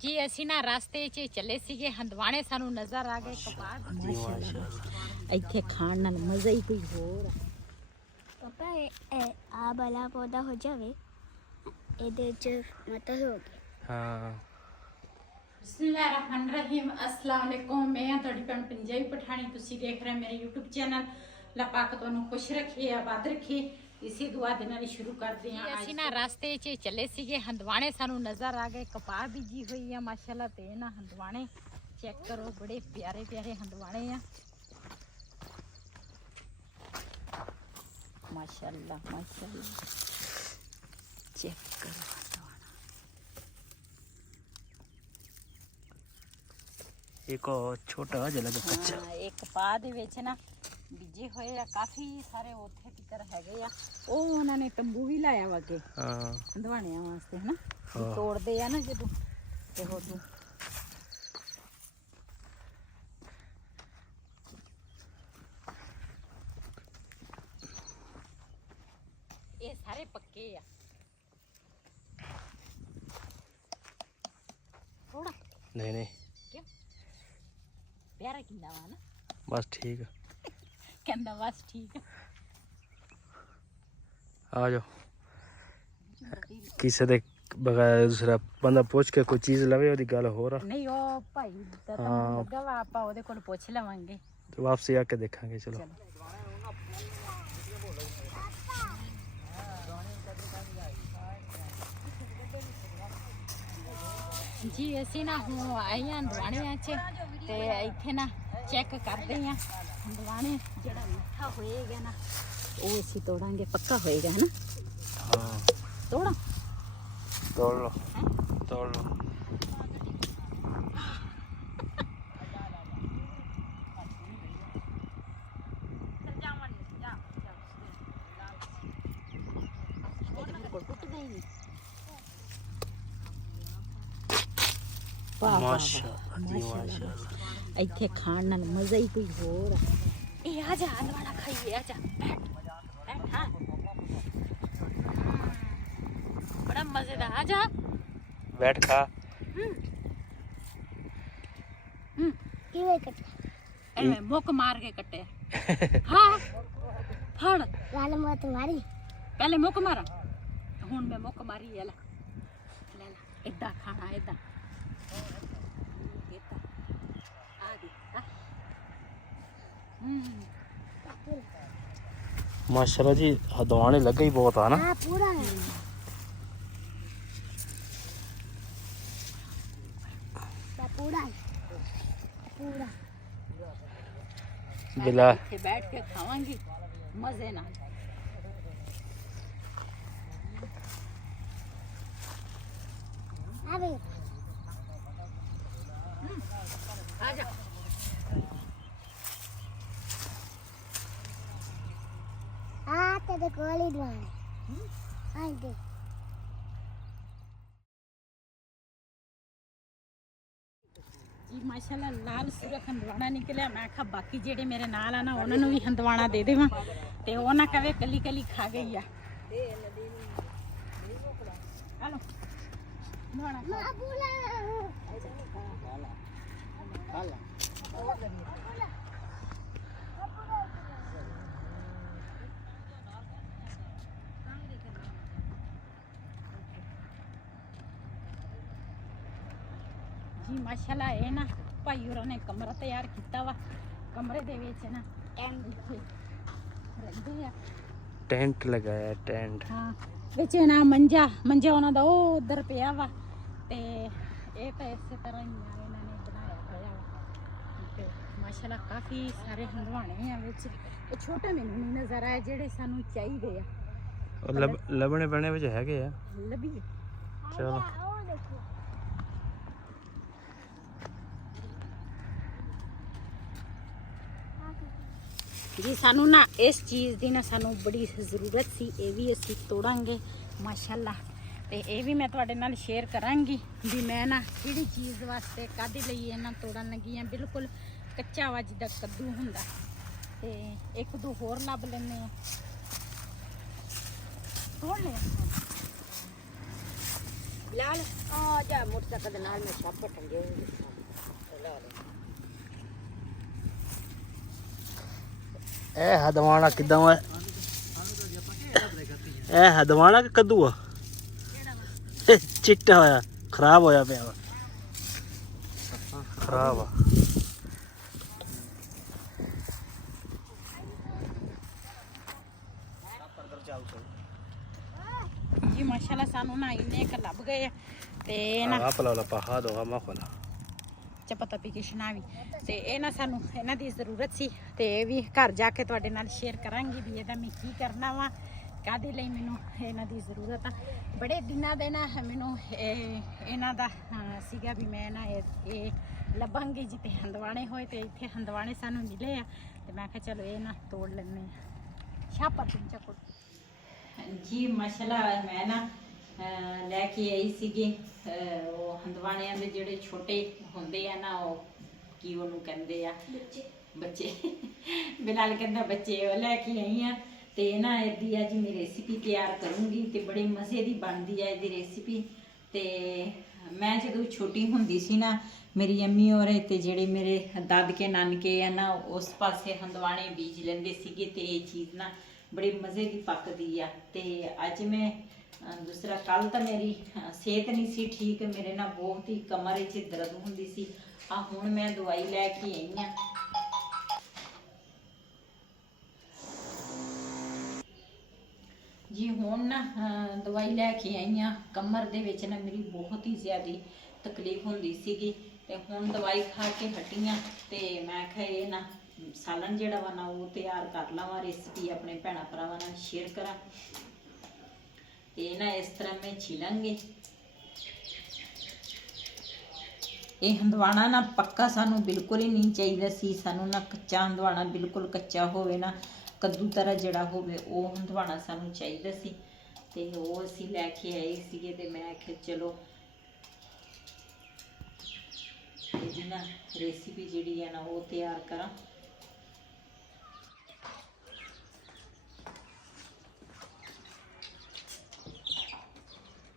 जी ਅਸੀਂ ਨਾ ਰਸਤੇ 'ਚ ਚੱਲੇ ਸੀਗੇ ਹੰਦਵਾਣੇ ਸਾਨੂੰ ਨਜ਼ਰ ਆ ਗਏ ਕਪਾਹ ਮਾਸ਼ਾਅੱਲਾ ਇੱਥੇ ਖਾਣ ਨਾਲ ਮਜ਼ਾ ਹੀ ਕੋਈ ਹੋਰ ਆ ਪਾਪਾ ਆ ਵਾਲਾ ਪੌਦਾ ਹੋ ਜਾਵੇ ਇਹਦੇ ਚ ਮਤਾ ਹੋ ਗਿਆ ਹਾਂ ਬਿਸਮਿਲ੍ਲਾਹਿਰਰਹਿਮਾਨਿਰਰਹੀਮ अस्सलाम वालेकुम मैं ਤੁਹਾਡੀ ਭੈਣ ਪੰਜਾਬੀ ਪਠਾਣੀ ਤੁਸੀਂ ਦੇਖ ਰਹੇ ਮੇਰੇ YouTube ਚੈਨਲ ਅੱਲਾਹ ਪਾਕ ਤੁਹਾਨੂੰ ਖੁਸ਼ ਰੱਖੇ ਆਬਾਦ ਰੱਖੇ ਇਸੇ ਦੁਆ ਦੇ ਨਾਲ ਸ਼ੁਰੂ ਕਰਦੇ ਹਾਂ ਅਸੀਂ ਨਾ ਰਸਤੇ 'ਚ ਚੱਲੇ ਸੀਗੇ ਹੰਦਵਾਣੇ ਸਾਨੂੰ ਨਜ਼ਰ ਆ ਗਏ ਕਪਾਹ ਬੀਜੀ ਹੋਈ ਆ ਮਾਸ਼ਾਅੱਲਾ ਤੇ ਨਾ ਹੰਦਵਾਣੇ ਚੈੱਕ ਕਰੋ ਬੜੇ ਪਿਆਰੇ ਪਿਆਰੇ ਹੰਦਵਾਣੇ ਆ माशाल्लाह माशाल्लाह चेक करो एक छोटा जिहा लगा कच्चा एक कपाह ਦੇ ਵਿੱਚ ਨਾ ਬੀਜੇ ਹੋਏ ਆ ਕਾਫੀ ਸਾਰੇ ਉੱਥੇ ਟਿਕਰ ਹੈਗੇ ਆ ਉਹ ਉਹਨਾਂ ਨੇ ਤੰਬੂ ਵੀ ਲਾਇਆ ਵਾ ਕੇ ਹਾਂ ਹੰਦਵਾਣਿਆਂ ਵਾਸਤੇ ਹਨਾ ਤੋੜਦੇ ਆ ਨਾ ਜਦੋਂ ਤੇ ਉਦੋਂ ਇਹ ਸਾਰੇ ਪੱਕੇ ਆ ਥੋੜਾ नहीं नहीं ਕਿਉਂ ਪਿਆਰਾ ਕਿੰਨਾ ਵਾ ਨਾ बस ठीक है ਕਹਿੰਦਾ ਬਸ ਠੀਕ ਆ आ जाओ किसी दे बगैर दूसरा बंदा पूछ के कोई चीज लवे ओदी गल हो रहा ਨਹੀਂ ਉਹ ਭਾਈ ਦਾ ਤਾਂ ਲੱਗਾ ਵਾ ਆਪਾਂ ਉਹਦੇ ਕੋਲ ਪੁੱਛ ਲਵਾਂਗੇ तो वापसी आके देखेंगे चलो जी ਅਸੀਂ ਨਾ ਹੁਣ ਆਏ ਆਂ ਹੰਦਵਾਣਿਆਂ 'ਚ ਤੇ ਇੱਥੇ ਨਾ ਚੈੱਕ ਕਰਦੇ ਆਂ ਹੰਦਵਾਣੇ ਜਿਹੜਾ ਮਿੱਠਾ ਹੋਏਗਾ ਨਾ ਉਹ ਅਸੀਂ ਤੋੜਾਂਗੇ ਪੱਕਾ ਹੋਏਗਾ ਹੈ ਨਾ हाँ ਤੋੜਾਂ तोड़ लो तोड़ लो माशाअल्लाह जी माशाअल्लाह ਇੱਥੇ ਖਾਣ ਨਾਲ ਮਜ਼ਾ ਹੀ ਕੋਈ ਹੋਰ ਆ ਇਹ ਆ ਜਾ ਹੰਦਵਾਣਾ ਖਾਈਏ ਆ ਜਾ ਬੈਠ ਹਾਂ ਬੜਾ ਮਜ਼ੇਦਾਰ ਆ ਜਾ बैठ खा ਕਿਵੇਂ ਕੱਟ ਐਵੇਂ ਮੁੱਕ ਮਾਰ ਕੇ ਕੱਟੇ ਹਾਂ ਫੜ ਲਾਲ ਮਤ ਮਾਰੀ ਪਹਿਲੇ ਮੁੱਕ ਮਾਰਾਂ ਹੁਣ ਮੈਂ ਮੁੱਕ ਮਾਰੀ ਲੈ ਲੈ ਇਦਾਂ ਖਾਣਾ ਇਦਾਂ ਆ ਦੇ माशाल्लाह जी हदवाने लगे ही बहुत है ना ਹਾਂ ਪੂਰਾ ਪੂਰਾ ਪੂਰਾ बिला ਇੱਥੇ ਬੈਠ ਕੇ ਖਾਵਾਂਗੀ ਮਜ਼ੇ ਨਾਲ ਆਵੇ ਆ ਜਾ ਆ ਤੇ ਕੋਲੀ ਦਵਾਣੇ ਆਂਦੇ ਜੀ ਮਾਸ਼ਾਅੱਲਾ ਲਾਲ ਸੁਰਖ ਹੰਦਵਾਣਾ ਨਿਕਲਿਆ ਮੈਂ ਕਿਹਾ ਬਾਕੀ ਜਿਹੜੇ ਮੇਰੇ ਨਾਲ ਆ ਨਾ ਉਹਨਾਂ ਨੂੰ ਵੀ ਹੰਦਵਾਣਾ ਦੇ ਦੇਵਾਂ ਤੇ ਉਹ ਨਾ ਕਵੇ ਕੱਲੀ ਕੱਲੀ ਖਾ ਗਈ ਆ ਹਲੋ ਹੰਦਵਾਣਾ ਮਾ ਬੁਲਾ ਜੀ ਮਾਸ਼ਾਅੱਲਾ ਇਹ ਨਾ ਭਾਈ ਹੋਰਾਂ ਨੇ ਕਮਰਾ ਤਿਆਰ ਕੀਤਾ ਵਾ ਕਮਰੇ ਦੇ ਵਿੱਚ ਨਾ ਇੱਥੇ ਰਹਿੰਦੇ ਆ टेंट लगाया टेंट ਹਾਂ ਵਿੱਚ ਨਾ ਮੰਜਾ ਉਹਨਾਂ ਦਾ ਉਹ ਉਧਰ ਪਿਆ ਵਾ ਤੇ ਇਹ ਤਾਂ ਇਸੇ ਤਰ੍ਹਾਂ ਹੀ ਆ ਇਹਨਾਂ ਨੇ ਬਣਾਇਆ ਹੋਇਆ ਵਾ ਤੇ ਮਾਸ਼ਾਅੱਲਾ ਕਾਫੀ ਸਾਰੇ ਹੰਦਵਾਣੇ ਆ ਵਿੱਚ ਇਹ ਛੋਟੇ ਮੈਨੂੰ ਨਹੀਂ ਨਜ਼ਰ ਆਏ ਜਿਹੜੇ ਸਾਨੂੰ ਚਾਹੀਦੇ ਆ और लबने बने विच हैगे आ ਲੱਭੀਏ चलो ਉਹ ਦੇਖੋ ਜੀ ਸਾਨੂੰ ਨਾ ਇਸ ਚੀਜ਼ ਦੀ ਨਾ ਸਾਨੂੰ ਬੜੀ ਜ਼ਰੂਰਤ ਸੀ ਇਹ ਵੀ ਅਸੀਂ ਤੋੜਾਂਗੇ ਮਾਸ਼ਾਅੱਲਾ ਤੇ ਇਹ ਵੀ ਮੈਂ ਤੁਹਾਡੇ ਨਾਲ ਸ਼ੇਅਰ ਕਰਾਂਗੀ ਵੀ ਮੈਂ ਨਾ ਕਿਹੜੀ ਚੀਜ਼ ਵਾਸਤੇ ਕਾਹਦੇ ਲਈ ਇਹਨਾਂ ਤੋੜਨ ਲੱਗੀ ਆ ਬਿਲਕੁਲ ਕੱਚਾ ਵਾ ਜਿੱਦਾਂ ਕੱਦੂ ਹੁੰਦਾ ਤੇ ਇੱਕ ਦੋ ਹੋਰ ਲੱਭ ਲੈਣੇ ਆ ਤੋੜ ਲੈ ਬਿਲਾਲ ਆ ਜਾ ਮੋਟਰਸਾਈਕਲ ਦੇ ਨਾਲ ਮੈਂ ਛਾਪਾ ਟੰਗੇ ਹੋਏ ਲਾ ਲੈ। ਇਹ ਹਦਵਾਣਾ ਕਿਦਾਂ ਵਾ? ਇਹ ਹਦਵਾਣਾ ਕਿ ਕੱਦੂ ਆ? ਚਿੱਟਾ ਹੋਇਆ ਖਰਾਬ ਹੋਇਆ ਪਿਆ ਵਾ, ਖਰਾਬ ਆ। ਜੀ ਮਾਸ਼ਾਅੱਲਾ ਸਾਨੂੰ ਨਾ ਇੰਨੇ ਕ ਲੱਭ ਗਏ ਆ ਤੇ ਨਾ ਆਪਲਾ ਲਾ ਪਹਾ ਦੋ ਮਾ ਖੋਲਾ ਪਤਾ ਪੀ ਕੇ ਸ਼ਨਾਵੀ ਤੇ ਇਹ ਨਾ ਸਾਨੂੰ ਇਹਨਾਂ ਦੀ ਜ਼ਰੂਰਤ ਸੀ ਤੇ ਇਹ ਵੀ ਘਰ ਜਾ ਕੇ ਤੁਹਾਡੇ ਨਾਲ ਸ਼ੇਅਰ ਕਰਾਂਗੀ ਵੀ ਇਹਦਾ ਮੈਂ ਕੀ ਕਰਨਾ ਵਾ, ਕਾਹਦੇ ਲਈ ਮੈਨੂੰ ਇਹਨਾਂ ਦੀ ਜ਼ਰੂਰਤ ਆ। ਬੜੇ ਦਿਨਾਂ ਦੇ ਨਾ ਮੈਨੂੰ ਇਹਨਾਂ ਦਾ ਸੀਗਾ ਵੀ ਮੈਂ ਨਾ ਇਹ ਲੱਭਾਂਗੀ ਜਿੱਥੇ ਹੰਦਵਾਣੇ ਹੋਏ ਤੇ ਇੱਥੇ ਹੰਦਵਾਣੇ ਸਾਨੂੰ ਮਿਲੇ ਆ ਤੇ ਮੈਂ ਕਿਹਾ ਚਲੋ ਇਹ ਨਾ ਤੋੜ ਲੈਂਦੇ ਆ। ਛਾਪਾ ਪਿੰਚਾ ਕੋਲ ਜੀ ਮਾਸ਼ਾਅੱਲਾ ਮੈਂ ਨਾ ਲੈ ਕੇ ਆਈ ਸੀਗੀ ਉਹ ਹੰਦਵਾਣਿਆਂ ਦੇ ਜਿਹੜੇ ਛੋਟੇ ਹੁੰਦੇ ਆ ਨਾ, ਉਹ ਕੀ ਉਹਨੂੰ ਕਹਿੰਦੇ ਆ ਬੱਚੇ ਬਿਲਾਲ ਕਹਿੰਦਾ ਬੱਚੇ, ਉਹ ਲੈ ਕੇ ਆਈ ਆ ਤੇ ਨਾ ਇਹਦੀ ਅੱਜ ਮੈਂ ਰੈਸਿਪੀ ਤਿਆਰ ਕਰੂੰਗੀ ਤੇ ਬੜੇ ਮਜ਼ੇ ਦੀ ਬਣਦੀ ਆ ਇਹਦੀ ਰੈਸਿਪੀ। ਤੇ ਮੈਂ ਜਦੋਂ ਛੋਟੀ ਹੁੰਦੀ ਸੀ ਨਾ ਮੇਰੀ ਅੰਮੀ ਔਰ ਤੇ ਜਿਹੜੇ ਮੇਰੇ ਦਾਦਕੇ ਨਾਨਕੇ ਆ ਨਾ ਉਸ ਪਾਸੇ ਹੰਦਵਾਣੇ ਬੀਜ ਲੈਂਦੇ ਸੀਗੇ ਤੇ ਇਹ ਚੀਜ਼ ਨਾ ਬੜੀ ਮਜ਼ੇ ਦੀ ਪੱਕਦੀ ਆ। ਤੇ ਅੱਜ ਮੈਂ ਦੂਸਰਾ ਕੱਲ ਤਾਂ ਮੇਰੀ ਸਿਹਤ ਨਹੀਂ ਸੀ ਠੀਕ, ਮੇਰੇ ਨਾਲ ਬਹੁਤ ਹੀ ਕਮਰ ਵਿੱਚ ਦਰਦ ਹੁੰਦੀ ਸੀ। ਆ ਹੁਣ ਮੈਂ ਦਵਾਈ ਲੈ ਕੇ ਆਈ ਆ। ਜੀ ਹੁਣ ਨਾ ਦਵਾਈ ਲੈ ਕੇ ਆਈ ਆ। ਕਮਰ ਦੇ ਵਿੱਚ ਨਾ ਮੇਰੀ ਬਹੁਤ ਹੀ ਜ਼ਿਆਦਾ ਤਕਲੀਫ ਹੁੰਦੀ ਸੀਗੀ ਤੇ ਹੁਣ ਦਵਾਈ ਖਾ ਕੇ ਹਟੀਆਂ ਤੇ ਮੈਂ ਕਿਹਾ ਇਹ ਨਾ ਸਾਲਨ ਜਿਹੜਾ ਵਾ ਨਾ ਉਹ ਤਿਆਰ ਕਰ ਲਵਾਂ, ਰੈਸਿਪੀ ਆਪਣੇ ਭੈਣਾਂ ਭਰਾਵਾਂ ਨਾਲ ਸ਼ੇਅਰ ਕਰਾਂ। ਤੇ ਨਾ ਇਸ ਤਰ੍ਹਾਂ ਮੈਂ ਛਿਲਾਂਗੇ। ਇਹ ਹੰਦਵਾਣਾ ਨਾ ਪੱਕਾ ਸਾਨੂੰ ਬਿਲਕੁਲ ਹੀ ਨਹੀਂ ਚਾਹੀਦਾ ਸੀ, ਸਾਨੂੰ ਨਾ ਕੱਚਾ ਹੰਦਵਾਣਾ ਬਿਲਕੁਲ ਕੱਚਾ ਹੋਵੇ ਨਾ ਕੱਦੂ ਤਰ੍ਹਾਂ ਜਿਹੜਾ ਹੋਵੇ ਉਹ ਹੰਦਵਾਣਾ ਸਾਨੂੰ ਚਾਹੀਦਾ ਸੀ ਤੇ ਉਹ ਅਸੀਂ ਲੈ ਕੇ ਆਏ ਸੀਗੇ ਤੇ ਮੈਂ ਆਖਿਆ ਚਲੋ ਇਹਦੀ ਨਾ ਰੈਸਿਪੀ ਜਿਹੜੀ ਹੈ ਨਾ ਉਹ ਤਿਆਰ ਕਰਾਂ।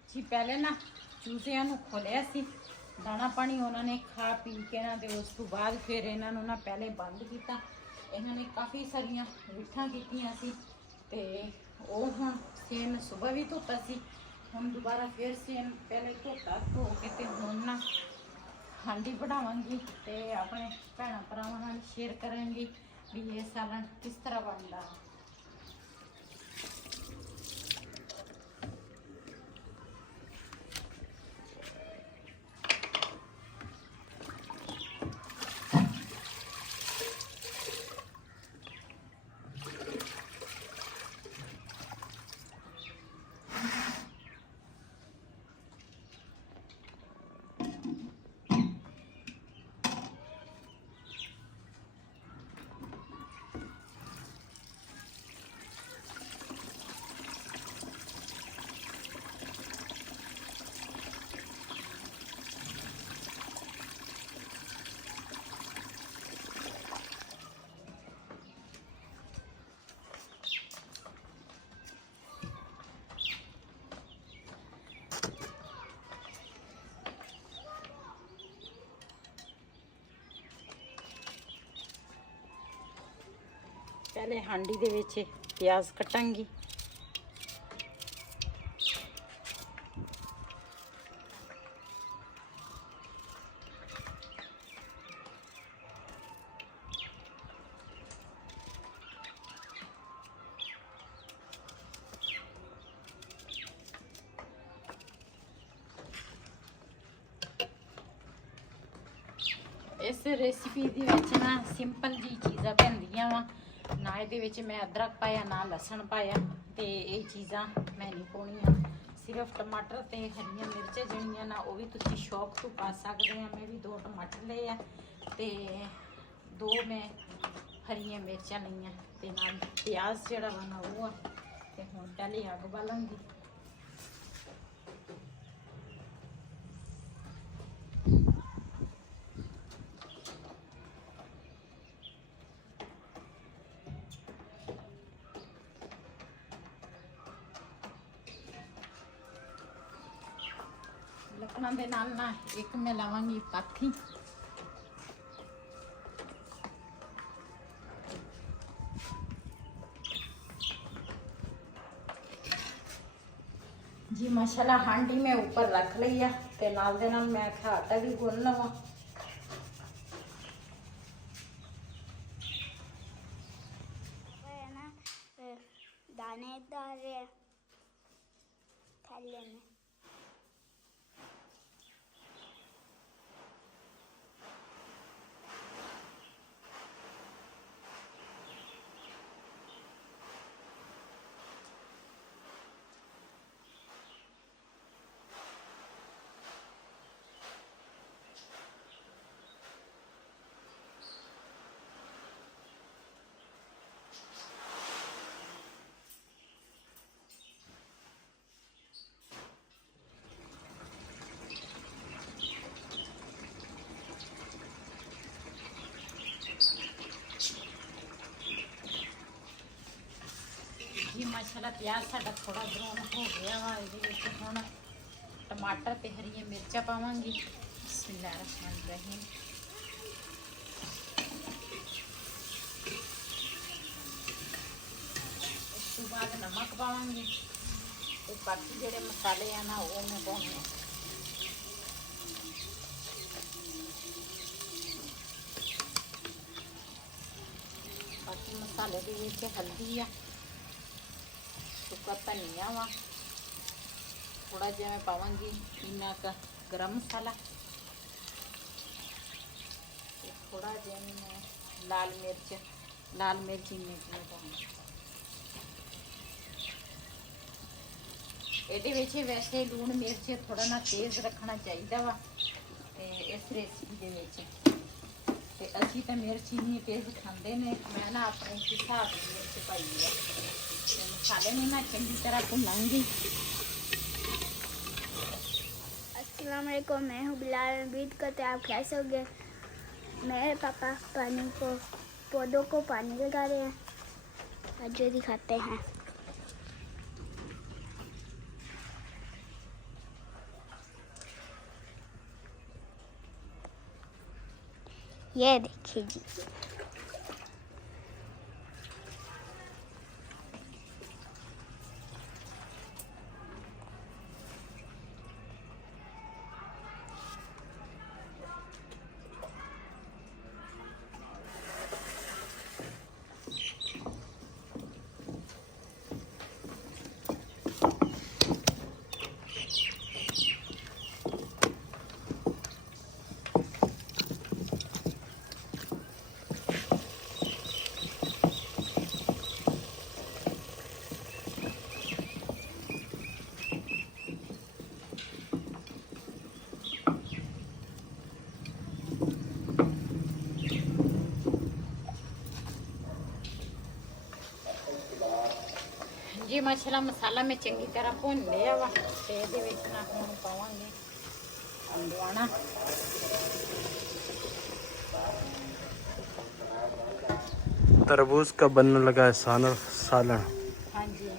ਜੀ ਪਹਿਲੇ ਨਾ ਚੂਜ਼ਿਆਂ ਨੂੰ ਖੋਲਿਆ ਸੀ, ਦਾਣਾ ਪਾਣੀ ਉਹਨਾਂ ਨੇ ਖਾ ਪੀ ਕੇ ਨਾ ਤੇ ਉਸ ਤੋਂ ਬਾਅਦ ਫਿਰ ਇਹਨਾਂ ਨੂੰ ਨਾ ਪਹਿਲੇ ਬੰਦ ਕੀਤਾ। ਇਹਨਾਂ ਨੇ ਕਾਫੀ ਸਾਰੀਆਂ ਵਿਠਾਂ ਕੀਤੀਆਂ ਸੀ ਤੇ ਉਹ ਹੁਣ ਸੇਨ ਸਵੇਰ ਵੀ ਧੋਤਾ ਸੀ, ਹੁਣ ਦੁਬਾਰਾ ਫਿਰ ਸੇਨ ਪਹਿਲੇ ਧੋਤਾ, ਧੋ ਕੇ ਤੇ ਹੁਣ ਨਾ ਹਾਂਡੀ ਬਣਾਵਾਂਗੀ ਤੇ ਆਪਣੇ ਭੈਣਾਂ ਭਰਾਵਾਂ ਨਾਲ ਸ਼ੇਅਰ ਕਰਾਂਗੀ ਵੀ ਇਹ ਸਾਲਨ ਕਿਸ ਤਰ੍ਹਾਂ ਬਣਦਾ। पहले हांडी दे विच प्याज कटांगी। इस रेसिपी दे विच ना सिंपल जी चीज़ां पैंदियां वा ना ये विच मैं अदरक पाया ना लसन पाया ते ये चीज़ां मैं नहीं पाउणियां। सिर्फ टमाटर ते हरियां मिर्चां जिहड़ियां ना वो भी तुसीं शौक तो पा सकदे आ। मैं भी 2 टमाटर ले आ ते 2 मैं हरियां मिर्चां लईआं ते नाल प्याज जिहड़ा वा ना वो ते हुण पहले अग बालांगी। ਦੇ ਨਾਲ ਨਾ ਇੱਕ ਮੈਂ ਲਾਵਾਂਗੀ ਪਾਥੀ। जी माशाल्लाह हांडी मैं ऊपर रख ली है ते नाल दे नाल मैं आखिया आटा भी गुन लवां। ना दाने डाल रहे हैं थैले में। जी माशाल्लाह प्याज साडा थोड़ा ब्राउन हो गया वा। ਇਹਦੇ ਵਿੱਚ ਹੁਣ टमाटर ते हरी मिर्चा पावांगी। बिस्मिल्लाहिर्रहमानिर्रहीम। उस तो बाद नमक पावांगी ते बाकी जेडे मसाले आ ना वो मैं पाउंगी। बाकी मसाले दे विच हल्दी आ, सुक्का धनिया वा, थोड़ा जिहा मैं पावांगी इन्ना का गरम मसाला, थोड़ा जिहा मैं लाल मिर्च इन्ने में पाऊंगी। ਇਹਦੇ ਵਿੱਚ ਵੈਸੇ ਲੂਣ ਮਿਰਚ ਥੋੜਾ ਨਾ ਤੇਜ਼ ਰੱਖਣਾ ਚਾਹੀਦਾ ਵਾ ਤੇ ਇਸ ਰੈਸਿਪੀ ਦੇ ਵਿੱਚ ਤੇ ਅਸੀਂ ਤਾਂ ਮਿਰਚ ਹੀ ਤੇਜ਼ ਖਾਂਦੇ ਨੇ। ਮੈਂ ਨਾ ਆਪਣੇ ਹਿਸਾਬ ਦੀ ਮਿਰਚ ਪਾਈ ਆ ਤੇ ਮਸਾਲੇ ਨੂੰ ਨਾ ਚੰਗੀ ਤਰ੍ਹਾਂ ਭੁੰਨਾਂਗੀ। अस्सलाम वालेकुम, मैं हूँ बिलाल। उम्मीद करते आप कैसे हो गए। मेरे पापा पौधों को पानी लगा रहे हैं। आज जो दिखाते हैं ये देखिए जी। जी माशाल्लाह मसाला मैं चंगी तरह भुन लिया वा ते ਇਹਦੇ ਵਿੱਚ ਨਾ ਹੁਣ ਪਾਵਾਂਗੇ अंडवाना। तरबूज का बनने लगा है सालन। हाँ जी,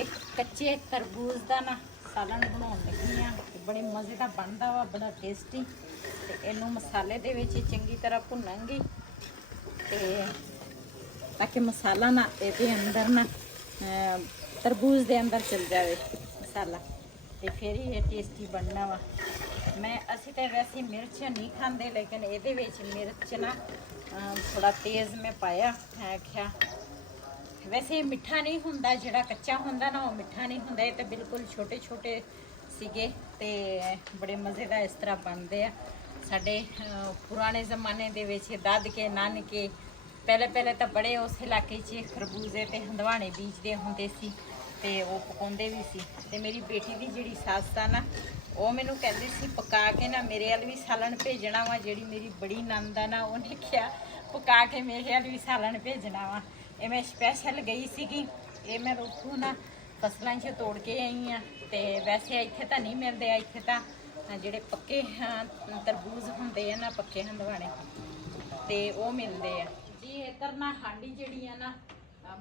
एक कच्चे तरबूज का ना सालन बनाउण लगी आ ते बड़े मज़े का बनता वा, बड़ा टेस्टी। ते इनू मसाले दे विच चंगी तरह भुनांगी ते ताकि मसाला ना ਇਹਦੇ अंदर ना तरबूज दे अंदर चल जाए मसाला ते फिर ही ये टेस्टी बनना वा। मैं असी तो वैसे मिर्च नहीं खाते लेकिन ये मिर्च ना थोड़ा तेज़ मैं पाया है। आख्या वैसे मिठा नहीं होंदा, जिहड़ा कच्चा होंदा ना वो मिठा नहीं होंदा। ये तो बिल्कुल छोटे छोटे सीगे ते बड़े मज़े का इस तरह बनते हैं। साडे पुराने ज़माने दे विच दादके नानके पहले तो बड़े उस इलाके च खरबूजे ते हंदवाने बीजते होंदे सी ते वो पकाउंदे भी सी। ते मेरी बेटी दी जिहड़ी सੱਸ आ ना वो मैनू कहंदी सी पका के ना मेरे अल भी सालन भेजना वा। जिहड़ी मेरी बड़ी नंद आ ना उन्हें क्या पका के मेरे अल भी सालन भेजना वा। ये मैं स्पैशल गई सीगी, ये मैं उत्थों ना फसलों च तोड़ के आई हाँ। तो वैसे इत्थे तो नहीं मिलते, इत्थे तो जिहड़े पक्के तरबूज होंदे आ ना पक्के हंदवाने ते वो मिलते हैं जी। इधर ना हांडी जिहड़ी आ ना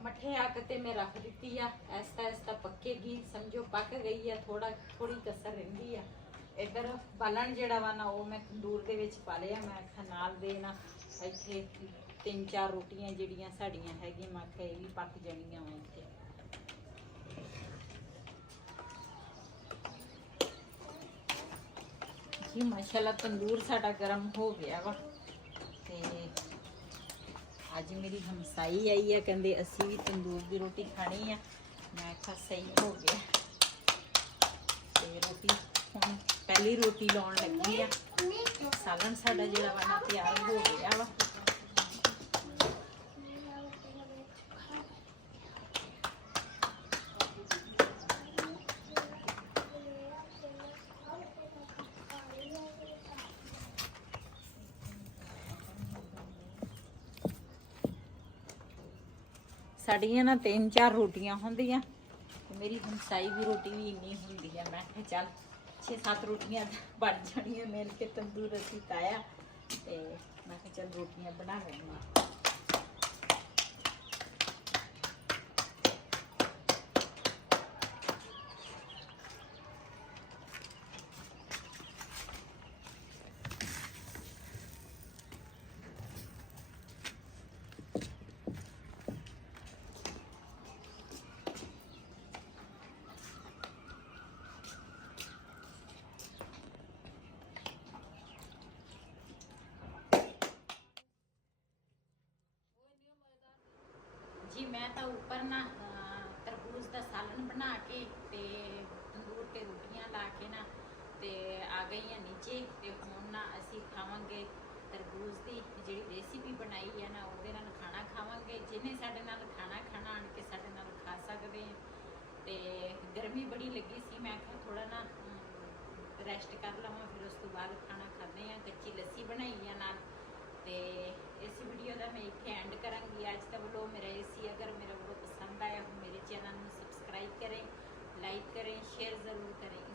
मठे आक ते मैं रख दी आ। ऐसा पक्केगी, समझो पक गई है, थोड़ी कसर रही है ਇੱਧਰ ਬਾਲਣ ਜਿਹੜਾ ਵਾ ਨਾ ਉਹ ਮੈਂ ਤੰਦੂਰ ਦੇ ਵਿੱਚ ਪਾ ਲਿਆ। ਮੈਂ ਆਖਿਆ ਨਾਲ ਦੇ ਨਾ ਇੱਥੇ 3-4 ਰੋਟੀਆਂ ਜਿਹੜੀਆਂ ਸਾਡੀਆਂ ਹੈਗੀਆਂ, ਮੈਂ ਆਖਿਆ ਇਹ ਵੀ ਪੱਕ ਜਾਣੀਆਂ ਵਾ ਇੱਥੇ। ਜੀ ਮਾਸ਼ਾਅੱਲਾ ਤੰਦੂਰ ਸਾਡਾ ਗਰਮ ਹੋ ਗਿਆ ਵਾ। ਤੇ ਅੱਜ ਮੇਰੀ ਹਮਸਾਈ ਆਈ ਆ, ਕਹਿੰਦੇ ਅਸੀਂ ਵੀ ਤੰਦੂਰ ਦੀ ਰੋਟੀ ਖਾਣੀ ਆ। ਮੈਂ ਆਖਿਆ ਸਹੀ ਹੋ ਗਿਆ। ਤੇ ਰੋਟੀ ਹੁਣ ਪਹਿਲੀ ਰੋਟੀ ਲਾਉਣ ਲੱਗੀ ਆ। ਸਾਲਣ ਸਾਡਾ ਜਿਹੜਾ ਵਾ ਨਾ ਤਿਆਰ ਹੋ ਗਿਆ ਵਾ। ਸਾਡੀਆਂ ਨਾ 3-4 ਰੋਟੀਆਂ ਹੁੰਦੀਆਂ ਤੇ ਮੇਰੀ ਹਮਸਾਈ ਦੀ ਰੋਟੀ ਵੀ ਇੰਨੀ ਹੁੰਦੀ ਆ। ਮੈਂ ਕਿਹਾ ਚੱਲ 6-7 ਰੋਟੀਆਂ ਬਣ ਜਾਣੀਆਂ ਮਿਲ ਕੇ ਤੰਦੂਰ ਅਸੀਂ ਤਾਇਆ। ਤੇ ਮੈਂ ਕਿਹਾ ਚੱਲ ਰੋਟੀਆਂ ਬਣਾ ਲੈਂਦੇ। जी मैं तो ऊपर ना तरबूज का सालन बना के ते तंदूर ते रोटियां ला के ना ते आ गई हैं नीचे। ते हुण ना असी खावांगे तरबूज की जी रेसिपी बनाई है ना उहदे नाल खाना खावांगे। जिन्हें साडे नाल खाना खाना आण के साडे नाल खा सकते हैं। ते गर्मी बड़ी लगी सी, मैं आख्या थोड़ा ना रेस्ट कर लवां, फिर उस तो बाद खाना खाते हैं। कच्ची लस्सी बनाई है नाल। ते इस वीडियो का मैं इत्थे एंड करांगी। अज का व्लॉग मेरा इसी, अगर मेरा व्लॉग पसंद आया तो मेरे चैनल में सब्सक्राइब करें, लाइक करें, शेयर ज़रूर करें।